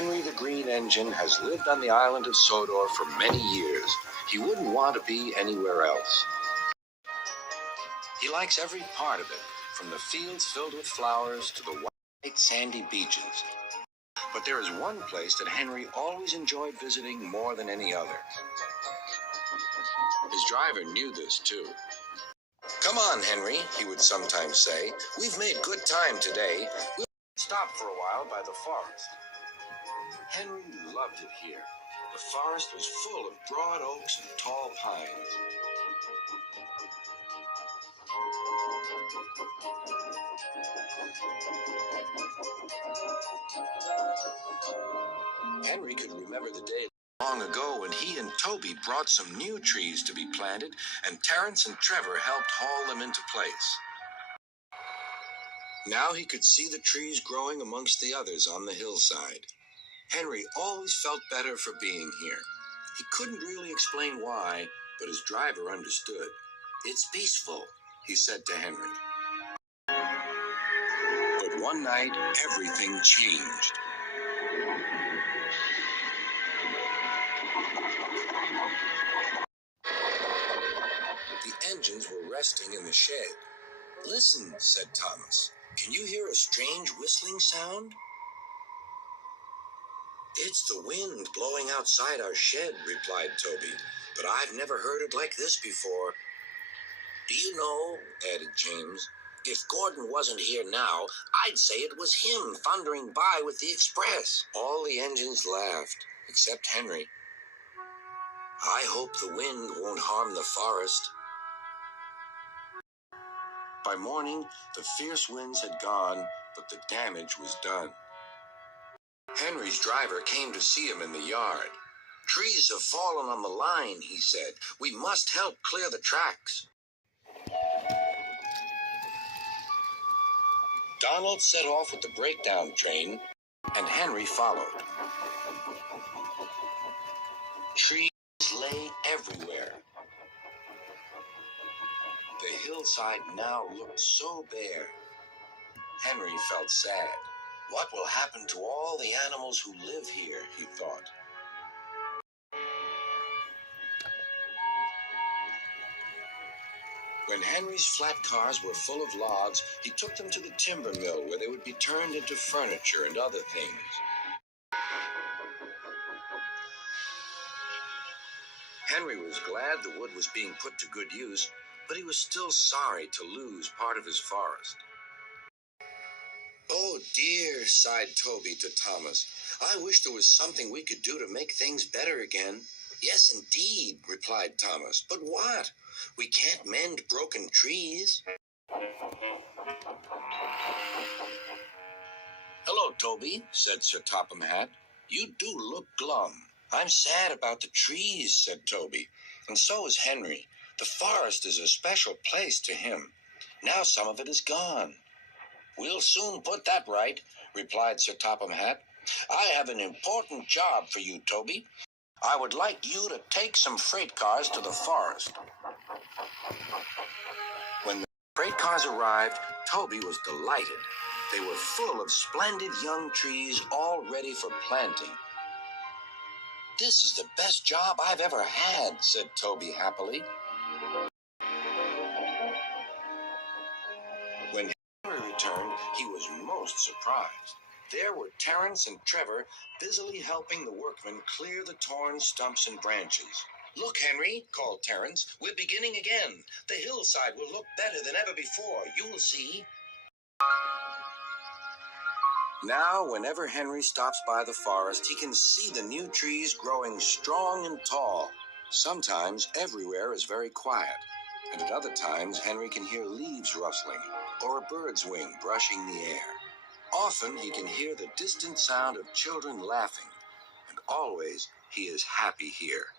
Henry the Green Engine has lived on the island of Sodor for many years. He wouldn't want to be anywhere else. He likes every part of it, from the fields filled with flowers to the white sandy beaches. But there is one place that Henry always enjoyed visiting more than any other. His driver knew this too. "Come on, Henry," he would sometimes say. "We've made good time today. We'll stop for a while by the forest." Henry loved it here. The forest was full of broad oaks and tall pines. Henry could remember the day long ago when he and Toby brought some new trees to be planted, and Terence and Trevor helped haul them into place. Now he could see the trees growing amongst the others on the hillside. Henry always felt better for being here. He couldn't really explain why, but his driver understood. "It's peaceful," he said to Henry. But one night, everything changed. The engines were resting in the shed. "Listen," said Thomas. "Can you hear a strange whistling sound?" "It's the wind blowing outside our shed," replied Toby. "But I've never heard it like this before." "Do you know," added James, "if Gordon wasn't here now, I'd say it was him thundering by with the express." All the engines laughed, except Henry. "I hope the wind won't harm the forest." By morning, the fierce winds had gone, but the damage was done. Henry's driver came to see him in the yard. "Trees have fallen on the line," he said. "We must help clear the tracks." Donald set off with the breakdown train, and Henry followed. Trees lay everywhere. The hillside now looked so bare. Henry felt sad. "What will happen to all the animals who live here?" he thought. When Henry's flat cars were full of logs, he took them to the timber mill where they would be turned into furniture and other things. Henry was glad the wood was being put to good use, but he was still sorry to lose part of his forest. "Oh dear," sighed Toby to Thomas. "I wish there was something we could do to make things better again." "Yes, indeed," replied Thomas. "But what? We can't mend broken trees." "Hello, Toby," said Sir Topham Hatt. "You do look glum." "I'm sad about the trees," said Toby. "And so is Henry. The forest is a special place to him. Now some of it is gone." "We'll soon put that right," replied Sir Topham Hatt. "I have an important job for you, Toby. I would like you to take some freight cars to the forest." When the freight cars arrived, Toby was delighted. They were full of splendid young trees, all ready for planting. "This is the best job I've ever had," said Toby happily. When Henry returned, he was most surprised. There were Terence and Trevor busily helping the workmen clear the torn stumps and branches. "Look, Henry," called Terence, "we're beginning again. The hillside will look better than ever before. You'll see." Now, whenever Henry stops by the forest, he can see the new trees growing strong and tall. Sometimes everywhere is very quiet, and at other times Henry can hear leaves rustling or a bird's wing brushing the air. Often he can hear the distant sound of children laughing, and always he is happy here.